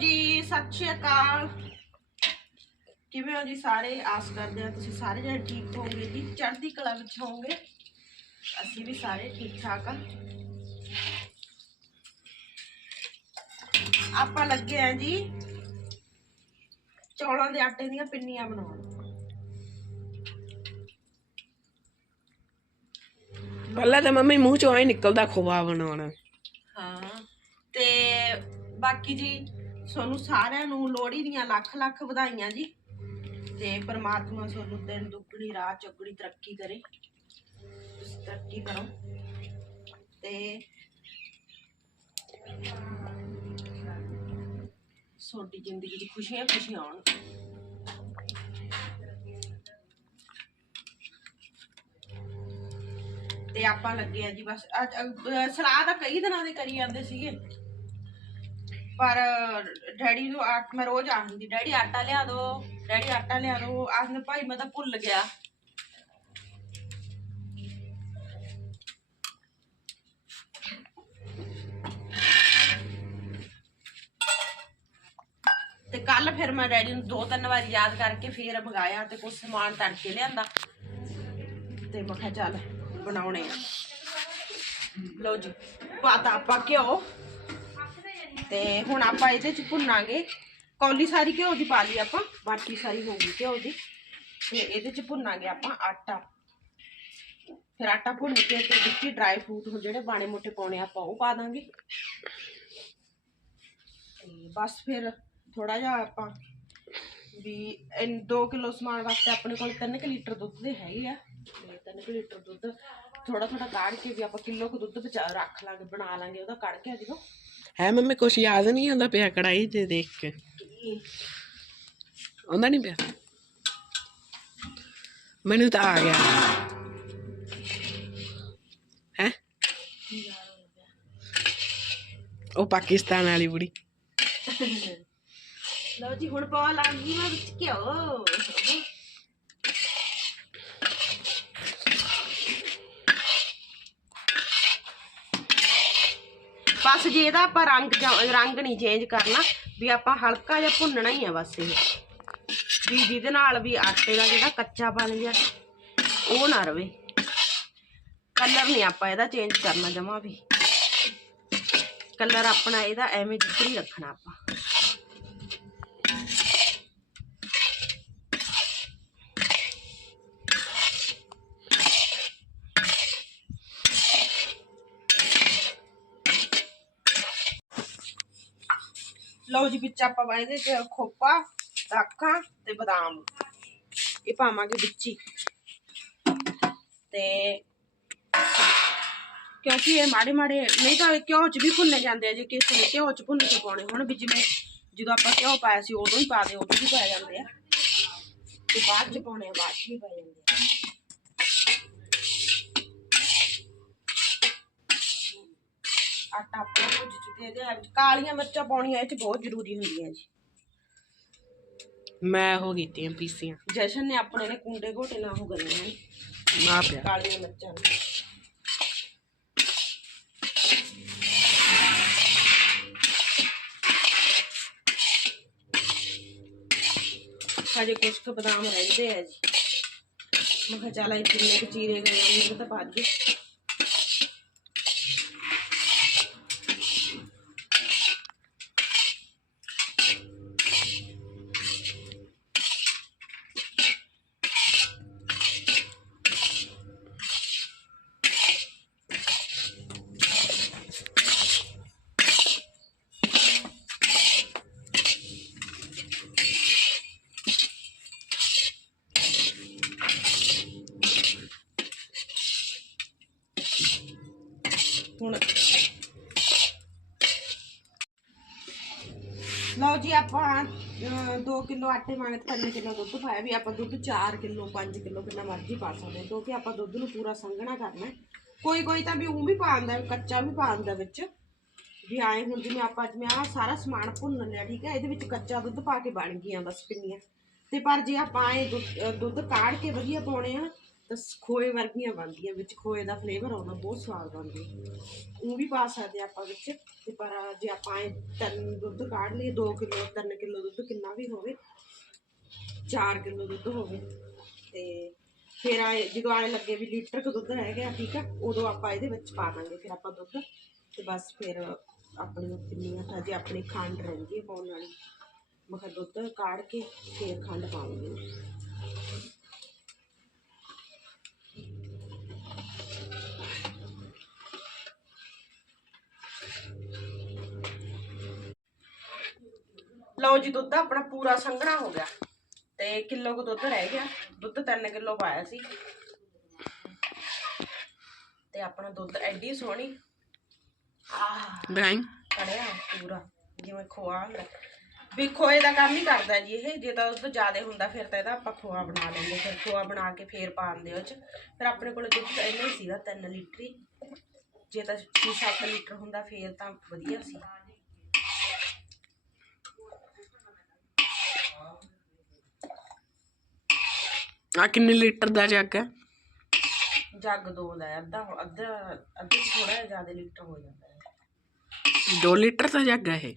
ਜੀ ਸਤਿ ਸ਼੍ਰੀ ਅਕਾਲ। ਕਿਵੇਂ ਹੋ ਜੀ ਸਾਰੇ? ਆਸ ਕਰਦੇ ਹਾਂ ਤੁਸੀਂ ਸਾਰੇ ਜਣੇ ਠੀਕ ਹੋਵੋਗੇ ਜੀ। ਚੜ੍ਹਦੀ ਕਲਾ ਵਿੱਚ ਹੋਵੋਗੇ। ਅਸੀਂ ਵੀ ਸਾਰੇ ਠੀਕ ਠਾਕ ਆ ਆਪਾਂ ਲੱਗੇ ਆ ਜੀ ਚੌਲਾਂ ਦੇ ਆਟੇ ਦੀਆਂ ਪਿੰਨੀਆਂ ਬਣਾਉਣ। ਪਹਿਲਾਂ ਤਾਂ ਮੰਮੀ ਮੂੰਹ ਚੋਂ ਐ ਨਿਕਲਦਾ ਖੋਆ ਬਣਾਉਣਾ। ਹਾਂ ਤੇ ਬਾਕੀ ਜੀ ਤੁਹਾਨੂੰ ਸਾਰਿਆਂ ਨੂੰ ਲੋਹੜੀ ਦੀਆਂ ਲੱਖ ਲੱਖ ਵਧਾਈਆਂ ਜੀ। ਤੇ ਪ੍ਰਮਾਤਮਾ ਤੁਹਾਨੂੰ ਦਿਨ ਦੁੱਗਣੀ ਰਾਤ ਚੌਗਣੀ, ਤਰੱਕੀ ਕਰੇ। ਤੁਸੀਂ ਤਰੱਕੀ ਕਰੋ। ਤੇ ਤੁਹਾਡੀ ਜ਼ਿੰਦਗੀ 'ਚ ਖੁਸ਼ੀਆਂ ਖੁਸ਼ੀਆਂ ਆਉਣ। ਤੇ ਆਪਾਂ ਲੱਗੇ ਆ ਜੀ ਬਸ ਸਲਾਹ ਤਾਂ ਕਈ ਦਿਨਾਂ ਦੇ ਕਰੀ ਜਾਂਦੇ ਸੀਗੇ। ਪਰ, ਡੈਡੀ ਨੂੰ ਆਟ ਮੈਂ ਰੋਜ਼ ਆਖਦੀ ਡੈਡੀ ਆਟਾ ਲਿਆ ਦੋ, ਡੈਡੀ ਆਟਾ ਲਿਆ ਦੋ ਆਖਦੇ ਭਾਈ ਮੈਂ ਤਾਂ ਭੁੱਲ ਗਿਆ। ਤੇ ਕੱਲ ਫਿਰ ਮੈਂ ਡੈਡੀ ਨੂੰ ਦੋ ਤਿੰਨ ਵਾਰੀ ਯਾਦ ਕਰਕੇ ਫਿਰ ਮੰਗਾਇਆ ਤੇ ਕੁਝ ਸਮਾਨ ਤੜਕੇ ਲਿਆਂਦਾ। ਤੇ ਮੈਂ ਕਿਹਾ ਚੱਲ, ਬਣਾਉਣੇ ਆ। ਲਓ ਜੀ, ਪਾਤਾ ਆਪਾਂ ਘਿਓ। ਤੇ ਹੁਣ ਆਪਾਂ ਇਹਦੇ ਚ ਭੁੰਨਾਂਗੇ ਕੌਲੀ ਸਾਰੀ ਘਿਓ ਦੀ ਪਾ ਲਈ ਆਪਾਂ, ਬਾਕੀ ਸਾਰੀ ਹੋ ਗਈ ਘਿਓ ਦੀ। ਤੇ ਇਹਦੇ ਚ ਭੁੰਨਾਂਗੇ ਆਪਾਂ ਆਟਾ। ਫਿਰ ਆਟਾ ਭੁੰਨ ਕੇ ਤੇ ਵਿੱਚ ਡਰਾਈ ਫਰੂਟ ਹੁਣ ਜਿਹੜੇ ਬਾਣੇ ਮੋਟੇ ਪਾਉਣੇ ਆ, ਆਪਾਂ ਉਹ ਪਾ ਦਾਂਗੇ। ਤੇ ਬਸ ਫਿਰ ਥੋੜਾ ਜਿਹਾ ਆਪਾਂ ਵੀ 2 ਕਿਲੋ ਸਮਾਨ ਵਾਸਤੇ ਆਪਣੇ ਕੋਲ 3 ਲੀਟਰ ਦੁੱਧ ਦੇ ਹੈਗੇ ਆ। ਤੇ 3 ਲੀਟਰ ਦੁੱਧ ਥੋੜਾ ਥੋੜਾ ਕਾੜ ਕੇ ਵੀ ਆਪਾਂ ਕਿਲੋ ਕੁ ਦੁੱਧ ਬਚਾ, ਰੱਖ ਲਾਂਗੇ, ਬਣਾ ਲਾਂਗੇ, ਉਹਦਾ ਕੱਢ ਕੇ ਜਦੋਂ। ਹੈ ਮੰਮੀ, ਕੁਛ ਯਾਦ ਨਹੀਂ ਆਉਂਦਾ ਪਿਆ ਕੜਾਈ ਤੇ ਦੇਖ ਕੇ। ਆਉਂਦਾ ਨਹੀਂ ਪਿਆ। ਮੈਨੂੰ ਤਾਂ ਆ ਗਿਆ। ਹੈ? ਉਹ ਪਾਕਿਸਤਾਨ ਵਾਲੀ ਬੁੜੀ। ਲਓ ਜੀ, ਹੁਣ ਪਾ ਲਾਂਗੀ ਮੈਂ ਵਿੱਚ ਘਿਓ। ਬਸ ਜੇ ਇਹਦਾ ਆਪਾਂ ਰੰਗ ਰੰਗ ਨਹੀਂ ਚੇਂਜ ਕਰਨਾ, ਵੀ ਆਪਾਂ ਹਲਕਾ ਜਿਹਾ ਭੁੰਨਣਾ ਹੀ ਆ ਬਸ ਇਹ। ਵੀ ਜਿਹਦੇ ਨਾਲ ਵੀ ਆਟੇ ਦਾ ਜਿਹੜਾ ਕੱਚਾ ਬਣ ਗਿਆ, ਉਹ ਨਾ ਰਵੇ। ਕਲਰ ਨਹੀਂ ਆਪਾਂ ਇਹਦਾ ਚੇਂਜ ਕਰਨਾ ਜਮਾ ਵੀ। ਕਲਰ ਆਪਣਾ ਇਹਦਾ ਐਵੇਂ ਜਿੱਧਰ ਹੀ ਰੱਖਣਾ ਆਪਾਂ। ਲਓ ਜੀ, ਵਿੱਚ ਆਪਾਂ ਪਾ ਖੋਪਾ ਦਾਖਾਂ ਤੇ ਬਦਾਮ। ਇਹ ਪਾਵਾਂਗੇ ਵਿੱਚ ਹੀ। ਤੇ ਕਿਉਂਕਿ ਇਹ ਮਾੜੇ ਮਾੜੇ, ਨਹੀਂ ਤਾਂ ਘਿਓ ਚ ਵੀ ਭੁੰਨੇ ਜਾਂਦੇ ਆ ਜੇ ਕਿਸੇ ਨੇ ਘਿਓ ਚ ਭੁੰਨ ਕੇ ਪਾਉਣੇ ਹੁਣ, ਵੀ ਜਿਵੇਂ ਜਦੋਂ ਆਪਾਂ ਘਿਓ ਪਾਇਆ ਸੀ ਉਦੋਂ ਹੀ ਪਾ ਦੇ, ਉਦੋਂ ਵੀ ਪਾਇਆ ਜਾਂਦੇ ਆ। ਤੇ ਬਾਅਦ ਚ ਪਾਉਣੇ ਆ, ਬਾਅਦ ਚ ਵੀ ਪਾ ਜਾਂਦੇ ਆ। ਆਟਾ ਆਪਣਾ ਭੁੱਜ ਚੁੱਕਿਆ ਇਹਦੇ ਵਿੱਚ ਕਾਲੀਆਂ ਮਿਰਚਾਂ ਪਾਉਣੀਆਂ ਇਹ ਚ ਬਹੁਤ ਜ਼ਰੂਰੀ ਹੁੰਦੀਆਂ ਜੀ। ਮੈਂ ਹੋ ਕੀਤੀਆਂ ਪੀਸੀਆਂ। ਜਸ਼ਨ ਨੇ ਆਪਣੇ ਨੇ ਕੁੰਡੇ ਘੋਟੇ ਨਾਲ ਉਹ ਕਰਨੇ ਹਨ ਨਾ ਪਿਆ। ਕਾਲੀਆਂ ਮਿਰਚਾਂ ਨੂੰ। ਹਜੇ ਕੁਛ ਕੁ ਬਦਾਮ ਰਹਿੰਦੇ ਆ ਜੀ। ਮੈਂ ਕਿਹਾ ਚੱਲ ਇਹ ਕਿੰਨੇ ਕੁ ਚੀਰੇ ਗਏ ਉਹਨੇ ਤਾਂ ਪਾ ਦਈਏ। ਹੁਣ। ਲਓ ਜੀ ਆਪਾਂ 2 ਕਿਲੋ ਆਟੇ ਮੰਗਦੇ 3 ਕਿਲੋ ਦੁੱਧ ਪਾਇਆ ਵੀ ਆਪਾਂ ਦੁੱਧ 4 ਕਿਲੋ 5 ਕਿਲੋ ਕਿੰਨਾ ਮਰਜ਼ੀ ਪਾ ਸਕਦੇ ਹਾਂ, ਕਿਉਂਕਿ ਆਪਾਂ ਦੁੱਧ ਨੂੰ ਪੂਰਾ ਸੰਘਣਾ ਕਰਨਾ ਕੋਈ ਕੋਈ ਤਾਂ ਵੀ ਉਹ ਵੀ ਪਾਉਂਦਾ ਕੱਚਾ ਵੀ ਪਾਉਂਦਾ ਵਿੱਚ। ਵੀ ਆਏ ਹੁਣ ਜਿਵੇਂ ਆਪਾਂ, ਜਿਵੇਂ ਆਹ ਸਾਰਾ ਸਮਾਨ ਭੁੰਨ ਲਿਆ, ਠੀਕ ਹੈ, ਇਹਦੇ ਵਿੱਚ ਕੱਚਾ ਦੁੱਧ ਪਾ ਕੇ ਬਣ ਗਈਆਂ ਬਸ ਪਿੰਨੀਆਂ। ਤੇ ਪਰ ਜੇ ਆਪਾਂ ਇਹ ਦੁੱਧ ਦੁੱਧ ਕਾੜ ਕੇ ਵਧੀਆ ਪਾਉਣੇ ਆ ਤਾਂ ਖੋਏ ਵਰਗੀਆਂ ਬਣਦੀਆਂ, ਵਿੱਚ ਖੋਏ ਦਾ ਫਲੇਵਰ ਆਉਂਦਾ ਬਹੁਤ ਸਵਾਦ ਬਣਦੀ ਉਹ ਵੀ ਪਾ ਸਕਦੇ ਆਪਾਂ ਵਿੱਚ, ਤੇ ਪਰ ਜੇ ਆਪਾਂ ਇਹ ਤਿੰਨ ਦੁੱਧ ਕਾਢ ਲਈਏ 2 ਕਿਲੋ 3 ਕਿਲੋ ਦੁੱਧ ਕਿੰਨਾ ਵੀ ਹੋਵੇ 4 ਕਿਲੋ ਦੁੱਧ ਹੋਵੇ, ਤੇ ਫਿਰ ਆਏ ਜਦੋਂ ਆਲੇ ਲੱਗੇ ਵੀ ਲੀਟਰ ਕੁ ਦੁੱਧ ਰਹਿ ਗਿਆ, ਠੀਕ ਆ, ਉਦੋਂ ਆਪਾਂ ਇਹਦੇ ਵਿੱਚ ਪਾ ਦਾਂਗੇ ਫਿਰ ਆਪਾਂ ਦੁੱਧ, ਤੇ ਬਸ ਫਿਰ ਆਪਣੀ ਕਿੰਨੀ ਤਾਂ ਜੇ ਆਪਣੀ ਖੰਡ ਰਹਿੰਦੀ ਹੈ ਪਾਉਣ ਵਾਲੀ ਮੈਂ ਦੁੱਧ ਕਾੜ ਕੇ ਫਿਰ ਖੰਡ ਪਾਉਂਗੀ ਲਓ ਜੀ ਦੁੱਧ ਆਪਣਾ ਪੂਰਾ ਸੰਘਣਾ ਹੋ ਗਿਆ। ਤੇ ਕਿਲੋ ਕੁ ਦੁੱਧ ਰਹਿ ਗਿਆ। ਦੁੱਧ 3 ਕਿਲੋ ਪਾਇਆ ਸੀ। ਤੇ ਆਪਣਾ ਦੁੱਧ ਐਡੀ ਸੋਹਣੀ। ਆਹ ਦਿਖਾਈ ਕੜਿਆ ਪੂਰਾ ਜਿਵੇਂ ਖੋਆ ਹੁੰਦਾ। ਵੀ ਖੋਏ ਦਾ ਕੰਮ ਹੀ ਕਰਦਾ ਜੀ ਇਹ। ਜੇ ਤਾਂ ਦੁੱਧ ਜ਼ਿਆਦਾ ਹੁੰਦਾ ਫਿਰ ਤਾਂ ਇਹਦਾ ਆਪਾਂ ਖੋਆ ਬਣਾ ਲੈਂਦੇ। ਫਿਰ ਖੋਆ ਬਣਾ ਕੇ ਫੇਰ ਪਾਉਂਦੇ ਉਹ ਚ। ਫਿਰ ਆਪਣੇ ਕੋਲ ਦੁੱਧ ਤਾਂ ਇੰਨਾ ਹੀ ਸੀਗਾ 3 ਲੀਟਰ ਜੇ ਤਾਂ 6-7 ਲੀਟਰ ਹੁੰਦਾ ਫੇਰ ਤਾਂ ਵਧੀਆ ਸੀ। ਆ ਕਿੰਨੇ ਲੀਟਰ ਦਾ ਜੱਗ ਹੈ? ਜੱਗ ਦੋ ਦਾ ਹੈ, ਅੱਧਾ ਅੱਧਾ ਅੱਧੇ ਥੋੜਾ ਜਿਹਾ ਜ਼ਿਆਦਾ ਲੀਟਰ ਹੋ ਜਾਂਦਾ ਹੈ। 2 ਲੀਟਰ ਦਾ ਜੱਗ ਹੈ ਇਹ?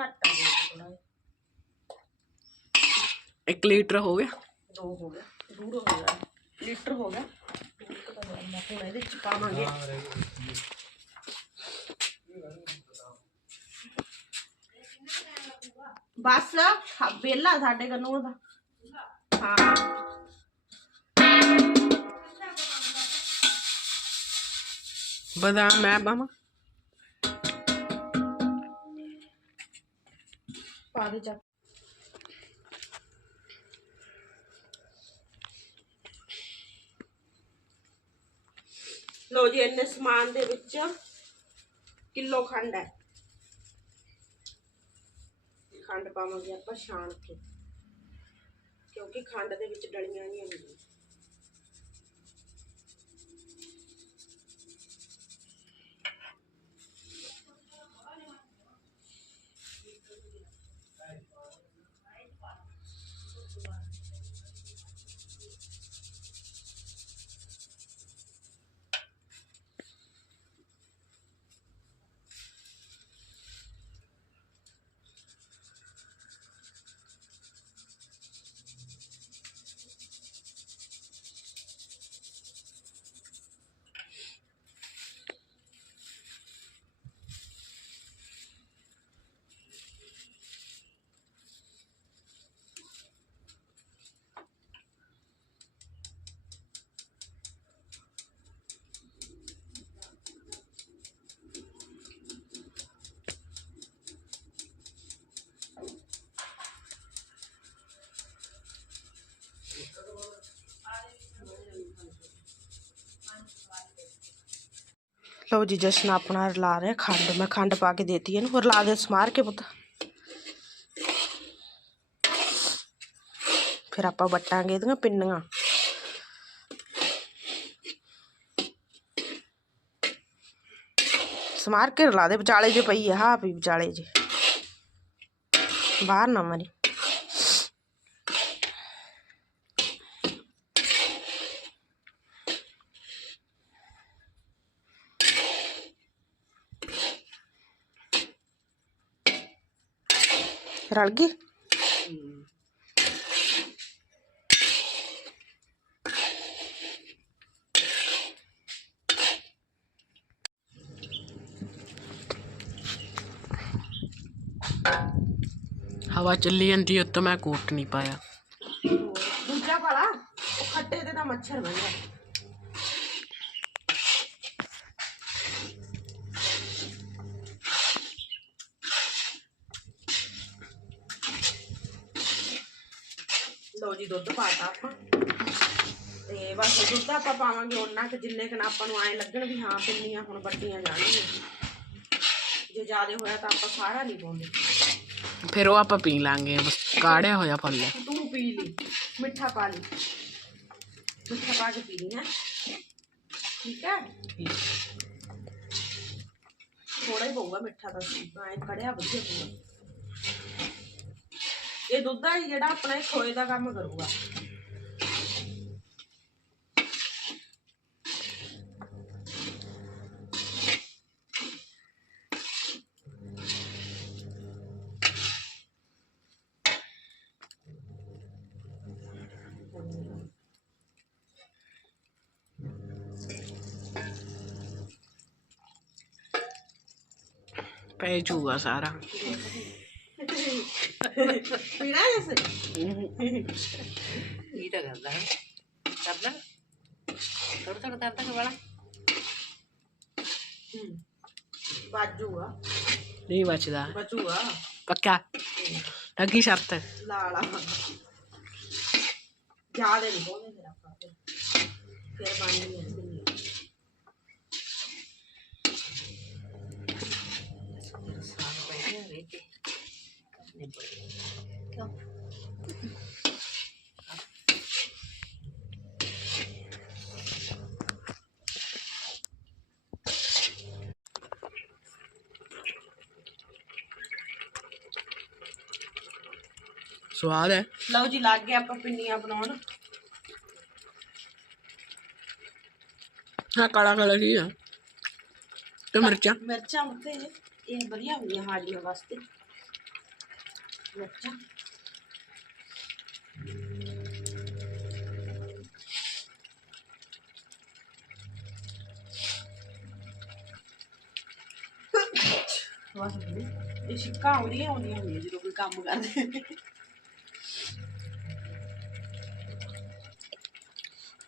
ਘੱਟ ਆ ਥੋੜਾ 1 ਲੀਟਰ ਹੋ ਗਿਆ? ਦੋ ਹੋ ਗਿਆ ਦੂਰ ਹੋ ਗਿਆ ਲੀਟਰ ਹੋ ਗਿਆ। ਦੂਰ ਕੁ ਤਾਂ ਹੋ ਜਾਂਦਾ। ਹੁਣ ਇਹਦੇ ਚ ਪਾਵਾਂਗੇ। ਬਸ ਹਾਂ, ਵਿਹਲਾ ਸਾਡੇ ਕੰਨੂ ਦਾ। ਹਾਂ। ਬਦਾਮ ਮੈਂ ਪਾਵਾਂ? ਪਾ ਦੇ ਚੱਕ। ਲੋ ਜੀ, ਇੰਨੇ ਸਮਾਨ ਦੇ ਵਿੱਚ ਕਿਲੋ ਖੰਡ ਹੈ। ਖੰਡ ਪਾਵਾਂਗੇ ਆਪਾਂ ਛਾਣ ਕੇ। ਕਿਉਂਕਿ ਖੰਡ ਦੇ ਵਿੱਚ ਡਲੀਆਂ ਨਹੀਂ ਹੁੰਦੀਆਂ। ਲਓ ਜੀ, ਜਸ਼ਨ ਆਪਣਾ ਰਲਾ ਰਿਹਾ ਖੰਡ। ਮੈਂ ਖੰਡ ਪਾ ਕੇ ਦੇਤੀ ਇਹਨੂੰ। ਹੋਰ ਲਾ ਦੇ ਸਮਾਰ ਕੇ ਪੁੱਤ। ਫਿਰ ਆਪਾਂ ਵਟਾਂਗੇ ਇਹਦੀਆਂ ਪਿੰਨੀਆਂ। ਸਮਾਰ ਕੇ ਰਲਾ ਦੇ, ਵਿਚਾਲੇ ਜੇ ਪਈ ਆ ਹਾਂ ਵੀ ਵਿਚਾਲੇ ਜੇ। ਬਾਹਰ ਨਾ ਮਰੀ। ਰਲ ਗਈ ਹਵਾ ਚੱਲੀ ਜਾਂਦੀ ਉੱਤੋਂ ਮੈਂ ਕੋਟ ਨਹੀਂ ਪਾਇਆ ਦੂਜਾ ਵਾਲਾ ਉਹ ਖੱਟੇ ਤੇ ਤਾਂ ਮੱਛਰ ਬਣ ਗਿਆ ਲਓ ਜੀ ਦੁੱਧ ਪਾਤਾ ਆਪਾਂ। ਤੇ ਬਸ ਦੁੱਧ ਆਪਾਂ ਪਾਵਾਂਗੇ ਉਹਨਾਂ ਕਿ ਜਿੰਨੇ ਕੁ ਆਪਾਂ ਨੂੰ ਐਂ ਲੱਗਣ ਵੀ ਹਾਂ ਪਿੰਨੀਆਂ ਹੁਣ ਵੱਡੀਆਂ ਜਾਣਗੀਆਂ। ਜੇ ਜ਼ਿਆਦਾ ਹੋਇਆ ਤਾਂ ਆਪਾਂ ਸਾਰਾ ਨਹੀਂ ਪਾਉਂਦੇ। ਫਿਰ ਉਹ ਆਪਾਂ ਪੀ ਲਾਂਗੇ ਬਸ ਕਾੜਿਆ ਹੋਇਆ ਫੁੱਲ ਹੈ ਤੂੰ ਪੀ ਲਈ ਮਿੱਠਾ ਪਾ ਲਈ। ਮਿੱਠਾ ਪਾ ਕੇ ਪੀ ਲਈ ਹੈ। ਠੀਕ ਹੈ? ਥੋੜਾ ਹੀ ਪਊਗਾ ਮਿੱਠਾ ਤਾਂ ਐ ਕੜਿਆ ਵਧੀਆ ਪਊਗਾ। ये दुद्ध ही जरा अपना खोए का काम करूगा पेजूगा सारा ਜੈਸੇ ਇਹ ਤਾਂ ਕਰਦਾ ਹੈ ਕਰਦਾ ਥੋੜਾ ਥੋੜਾ ਕਰਦਾ ਕਿ ਵਾਲਾ ਬਾਜੂਗਾ ਨਹੀਂ ਬਚਦਾ ਬਚੂਗਾ ਪੱਕਾ ਅੱਗੀ ਸ਼ਰਤ ਲਾਲਾ ਜਿਆਦੇ ਨਹੀਂ ਬੋਲੇ ਫਿਰ ਆਪਾਂ ਫਿਰ ਫਿਰ ਬਣ ਨਹੀਂ ਸਾਗ ਬੈਠੇ ਹੋਏ ਤੇ ਕਰਨੇ ਪੜੇ ਸਵਾਦ ਹੈ। ਲਓ ਜੀ ਲੱਗ ਗਏ ਆਪਾਂ ਪਿੰਨੀਆਂ ਬਣਾਉਣ। ਹਾਂ ਕਾਲਾ ਕਲਰ ਹੀ ਆ। ਤੇ ਮਿਰਚਾਂ? ਮਿਰਚਾਂ ਉੱਤੇ ਇਹ ਵਧੀਆ ਹੁੰਦੀਆਂ ਹਾਜ਼ਮੇ ਵਾਸਤੇ। ਮਿਰਚਾਂ। ਵਾਹ ਇਹ ਸ਼ਿੱਕਾ ਆਉਂਦੀਆਂ ਹੁੰਦੀਆਂ ਜਦੋਂ ਕੋਈ ਕੰਮ ਕਰਦੇ।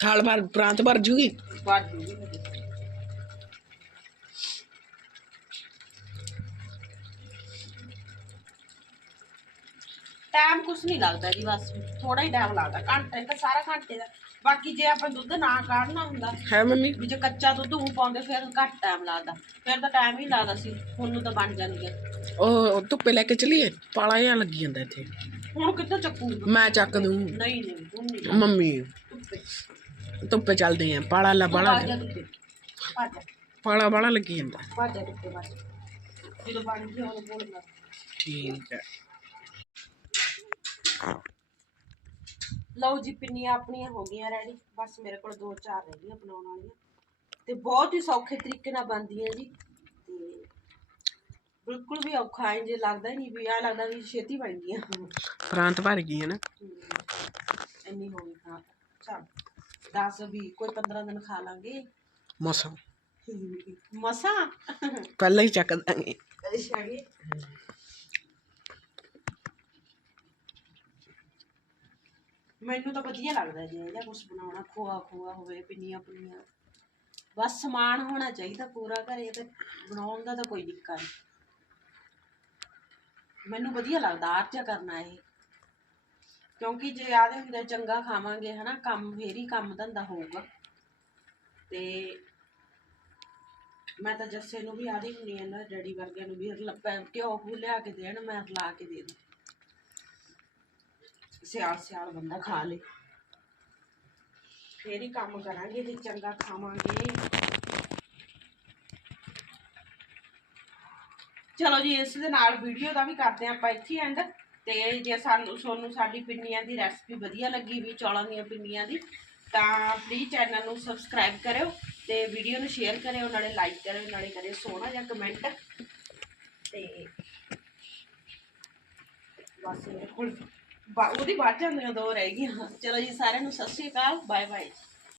ਥਾਲ ਭਰ ਪ੍ਰਾਂਤ ਭਰ ਜੂਗੀ? ਟਾਈਮ ਕੁਛ ਨਹੀਂ ਲੱਗਦਾ ਜੀ ਬਸ ਥੋੜਾ ਹੀ ਟਾਈਮ ਲੱਗਦਾ ਘੰਟਾ ਇੱਕ ਸਾਰਾ ਘੰਟੇ ਦਾ। ਬਾਕੀ ਜੇ ਆਪਾਂ ਦੁੱਧ ਨਾ ਕਾੜਨਾ ਹੁੰਦਾ ਹੈ ਮੰਮੀ। ਵੀ ਜੇ ਕੱਚਾ ਦੁੱਧ ਉਹ ਪਾਉਂਦੇ ਫਿਰ ਘੱਟ ਟਾਈਮ ਲੱਗਦਾ। ਫਿਰ ਤਾਂ ਟਾਈਮ ਹੀ ਲੱਗਦਾ ਸੀ ਹੁਣ ਨੂੰ ਤਾਂ ਬਣ ਜਾਂਦੀਆਂ ਉਹ ਧੁੱਪੇ ਲੈ ਕੇ ਚਲੀਏ ਪਾਲਾ ਜਿਹਾ ਲੱਗੀ ਜਾਂਦਾ ਇੱਥੇ। ਹੁਣ ਕਿੱਥੋਂ ਚੱਕੂਗਾ? ਮੈਂ ਚੱਕ ਦੂੰ। ਨਹੀਂ ਨਹੀਂ ਮੰਮੀ। ਧੁੱਪੇ ਚੱਲਦੇ ਆ ਪਾਲਾ ਲਾ ਬਾਲਾ। ਪਾਲਾ ਬਾਲਾ ਲੱਗੀ ਜਾਂਦਾ। ਠੀਕ ਹੈ। ਲਓ ਜੀ ਪਿੰਨੀਆਂ ਆਪਣੀਆਂ ਹੋ ਗਈਆਂ ਰੈਡੀ ਬਸ ਮੇਰੇ ਕੋਲ ਦੋ ਚਾਰ ਰਹਿ ਗਈਆਂ ਬਣਾਉਣ ਵਾਲੀਆਂ। ਤੇ ਬਹੁਤ ਹੀ ਸੌਖੇ ਤਰੀਕੇ ਨਾਲ ਬਣਦੀਆਂ ਜੀ। ਤੇ ਬਿਲਕੁਲ ਵੀ ਔਖਾ ਹੈ ਜੇ ਲੱਗਦਾ ਹੀ ਨਹੀਂ ਵੀ ਆ ਲੱਗਦਾ ਵੀ ਛੇਤੀ ਬਣ ਗਈਆਂ। ਪ੍ਰਾਂਤ ਭਰ ਗਈ ਹੈ ਨਾ। ਇੰਨੀ ਹੋ ਗਈ ਖਾ ਚੱਲ। 10 ਵੀ ਕੋਈ 15 ਦਿਨ ਖਾ ਲਾਂਗੇ। ਮੌਸਮ। ਮਸਾ? ਪਹਿਲਾਂ ਹੀ ਚੱਕ ਦਾਂਗੇ। ਮੈਨੂੰ ਤਾਂ ਵਧੀਆ ਲੱਗਦਾ ਜੀ ਇਹਦਾ ਕੁਝ ਬਣਾਉਣਾ ਖੋਆ ਖੋਆ ਹੋਵੇ ਪਿੰਨੀਆਂ ਪੁੰਨੀਆਂ। ਬਸ ਸਮਾਨ ਹੋਣਾ ਚਾਹੀਦਾ ਪੂਰਾ ਘਰੇ ਤੇ ਬਣਾਉਣ ਦਾ ਤਾਂ ਕੋਈ ਦਿੱਕਤ ਨਹੀਂ। ਮੈਨੂੰ ਵਧੀਆ ਲੱਗਦਾ ਆਰਚਾ ਕਰਨਾ ਇਹ। ਕਿਉਂਕਿ ਜੇ ਆਦੇ ਹੁੰਦੇ ਚੰਗਾ ਖਾਵਾਂਗੇ, ਹਨਾ, ਕੰਮ ਫੇਰ ਹੀ ਕੰਮ ਧੰਦਾ ਹੋਊਗਾ। ਤੇ ਮੈਂ ਤਾਂ ਜੱਸੇ ਨੂੰ ਵੀ ਆਦੀ ਹੁੰਦੀ ਆ ਨਾ ਡੈਡੀ ਵਰਗਿਆਂ ਨੂੰ ਵੀ ਲੱਪੈ ਘਿਓ ਘੂ ਲਿਆ ਕੇ ਦੇਣ, ਮੈਂ ਲਾ ਕੇ ਦੇ ਦੂੰ। ਸਿਆਲ ਸਿਆਲ ਬੰਦਾ ਖਾ ਲੇ। ਫੇਰ ਹੀ ਕੰਮ ਕਰਾਂਗੇ ਤੇ ਚੰਗਾ ਖਾਵਾਂਗੇ। ਚਲੋ ਜੀ, ਇਸ ਦੇ ਨਾਲ ਵੀਡੀਓ ਦਾ ਵੀ ਕਰਦੇ ਹਾਂ ਆਪਾਂ ਇੱਥੇ ਐਂਡ ਤੇ ਜੇ ਸਾਨੂੰ, ਤੁਹਾਨੂੰ ਸਾਡੀ ਪਿੰਨੀਆਂ ਦੀ ਰੈਸਪੀ ਵਧੀਆ ਲੱਗੀ ਵੀ, ਚੌਲਾਂ ਦੀਆਂ ਪਿੰਨੀਆਂ ਦੀ, ਤਾਂ ਪਲੀਜ਼ ਚੈਨਲ ਨੂੰ ਸਬਸਕ੍ਰਾਈਬ ਕਰਿਓ ਤੇ ਵੀਡੀਓ ਨੂੰ ਸ਼ੇਅਰ ਕਰਿਓ, ਨਾਲੇ ਲਾਈਕ ਕਰਿਓ, ਨਾਲੇ ਕਰਿਓ ਸੋਹਣਾ ਜਿਹਾ ਕਮੈਂਟ ਤੇ ਬਸ ਮੇਰੇ ਕੋਲ ਉਹਦੀ ਬਾਅਦ ਜਾਂਦੀਆਂ ਦੋ ਰਹਿ ਗਈਆਂ। ਚਲੋ ਜੀ, ਸਾਰਿਆਂ ਨੂੰ ਸਤਿ ਸ਼੍ਰੀ ਅਕਾਲ। Bye bye